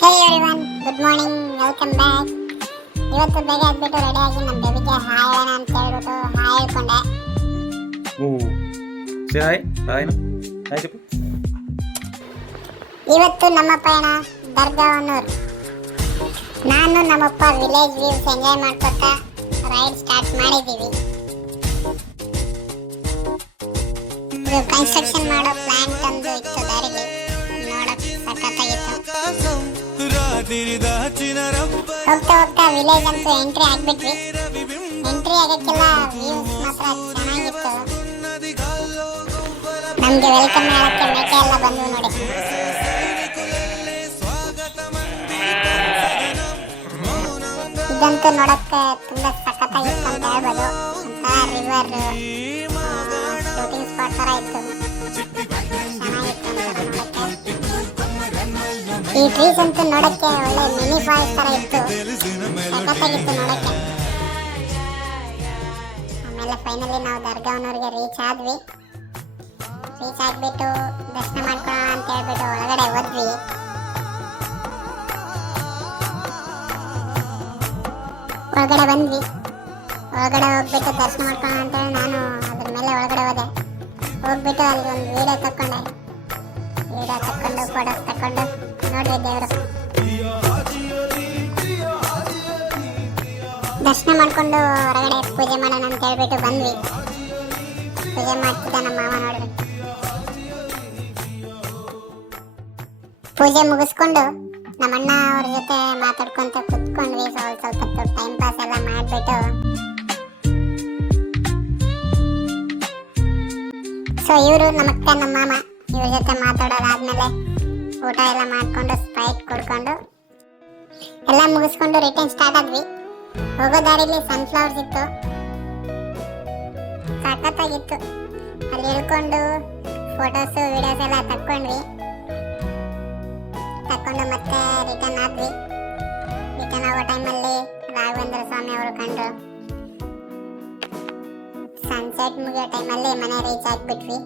ಹೇ everyone, good morning, welcome back. ಇವತ್ತು ಬೇಗ ಎದ್ಬಿಟ್ಟು ರೆಡಿಯಾಗಿ ನಮ್ಮ ಬೇಬಿಗೆ ಹಾಯ್ ಹೇಳೋಣ ಅಂತ ಹೇಳ್ಬಿಟ್ಟು ಹಾಯ್ ಹೇಳ್ಕೊಂಡೆ. ಹಾಯ್ చెప్పు. ಇವತ್ತು ನಮ್ಮ ಪಯಣ ದರ್ಗಾವನ್ನೂರು. ನಾನು ನಮ್ಮಪ್ಪ ವಿಲೇಜ್ ವ್ಯೂಸ್ ಎಂಜಾಯ್ ಮಾಡ್ಕೊತಾ ರೈಡ್ ಸ್ಟಾರ್ಟ್ ಮಾಡಿದ್ದೀವಿ. ಇದು ಕನ್ಸ್ಟ್ರಕ್ಷನ್ ಮಾಡೋ ಪ್ಲಾಂಟ್ ಒಂದು ಇತ್ತು ದಾರಿಲಿ, ನೋಡಕ್ ಸಖತ್ತಾಗಿತ್ತು. ಹೋಗ್ತಾ ಹೋಗ್ತಾ ವಿಲೇಜ್ ಅಂತೂ ಎಂಟ್ರಿ ಆಗ್ಬಿಟ್ವಿ. ಎಂಟ್ರಿ ಆಗಕ್ಕೆಲ್ಲ ವ್ಯೂಸ್ ಮಾತ್ರ ಚೆನ್ನಾಗಿತ್ತು. ನಮ್ಗೆ ವೆಲ್ಕಮ್ ಹೇಳಕ್ಕೆ ಮೇಕೆ ಎಲ್ಲ ಬಂದ್ವು ನೋಡಿ. ಇದಂತೂ ನೋಡಕ್ಕೆ ತುಂಬಾ ಸಖತ್ತಾಗಿತ್ತು ಅಂತ ಹೇಳ್ಬೋದು. ಅಂತ ರಿವರ್ ಶೂಟಿಂಗ್ ಸ್ಪಾಟ್ ತರ ಇತ್ತು, ಚೆನ್ನಾಗಿತ್ತು ಅಂತ ನೋಡಕ್ಕೆ. ಈ ಟ್ರೀಸ್ ಅಂತೂ ನೋಡಕ್ಕೆ ಒಳ್ಳೆ ಮಿನಿ ಫಾಲ್ಸ್ ತರ ಇತ್ತು, ಸಖತ್ತಾಗಿತ್ತು ನೋಡಕ್ಕೆ. ಆಮೇಲೆ ಫೈನಲಿ ನಾವು ದರ್ಗಾವನೂರಿಗೆ ರೀಚ್ ಆದ್ವಿ. ರೀಚ್ ಆಗ್ಬಿಟ್ಟು ದರ್ಶನ ಮಾಡ್ಕೊಳ್ಳೋಣ ಅಂತ ಹೇಳ್ಬಿಟ್ಟು ಒಳಗಡೆ ಹೋದ್ವಿ. ಒಳಗಡೆ ಬಂದ್ವಿ. ಒಳಗಡೆ ಹೋಗ್ಬಿಟ್ಟು ದರ್ಶನ ಮಾಡ್ಕೊಳ್ಳೋಣ ಅಂತೇಳಿ ನಾನು ಅದ್ರ ಮೇಲೆ ಒಳಗಡೆ ಹೋದೆ. ಹೋಗ್ಬಿಟ್ಟು ಅಲ್ಲಿ ಒಂದು ವಿಡಿಯೋ ತಕ್ಕೊಂಡು ಫೋಟೋಸ್ ತಕೊಂಡು ನೋಡ್ರಿ ದೇವರು. ದರ್ಶನ ಮಾಡ್ಕೊಂಡು ಹೊರಗಡೆ ಪೂಜೆ ಮಾಡೋಣ ಅಂತ ಹೇಳ್ಬಿಟ್ಟು ಬಂದ್ವಿ. ಪೂಜೆ ಮಾಡ್ತಿದ್ದ ನಮ್ಮ ಮಾವ ನೋಡ್ರಿ. ಪೂಜೆ ಮುಗಿಸ್ಕೊಂಡು ನಮ್ಮ ಅಣ್ಣ ಅವ್ರ ಜೊತೆ ಮಾತಾಡ್ಕೊಂತ ಕುತ್ಕೊಂಡ್ವಿ. ಸ್ವಲ್ಪ ಟೈಮ್ ಪಾಸ್ ಎಲ್ಲ ಮಾಡ್ಬಿಟ್ಟು ಇವರು ನಮ್ಮ ಅಕ್ಕ ನಮ್ಮ ಮಾಮ ಇವ್ರ ಜೊತೆ ಮಾತಾಡೋದಾದ್ಮೇಲೆ ಊಟ ಎಲ್ಲ ಮಾಡ್ಕೊಂಡು ಸ್ಪ್ರೈಟ್ ಕುಡ್ಕೊಂಡು ಎಲ್ಲ ಮುಗಿಸ್ಕೊಂಡು ರಿಟರ್ನ್ ಸ್ಟಾರ್ಟ್ ಆದ್ವಿ. ಹೋಗೋ ದಾರಿಲಿ ಸನ್ಫ್ಲವರ್ಸ್ ಇತ್ತು, ಸಖತ್ತಾಗಿತ್ತು. ಅಲ್ಲಿ ಇಳ್ಕೊಂಡು ಫೋಟೋಸ್ ವಿಡಿಯೋಸ್ ಎಲ್ಲ ತಕ್ಕೊಂಡು ಮತ್ತೆ ರಿಟರ್ನ್ ಆದ್ವಿ. ರಿಟರ್ನ್ ಆಗೋ ಟೈಮಲ್ಲಿ ರಾಘವೇಂದ್ರ ಸ್ವಾಮಿ ಅವರು ಕಂಡು ಸನ್ಸೆಟ್ ಮುಗಿಯೋ ಟೈಮಲ್ಲಿ ಮನೆ ರೀಚ್ ಆಗ್ಬಿಟ್ವಿ.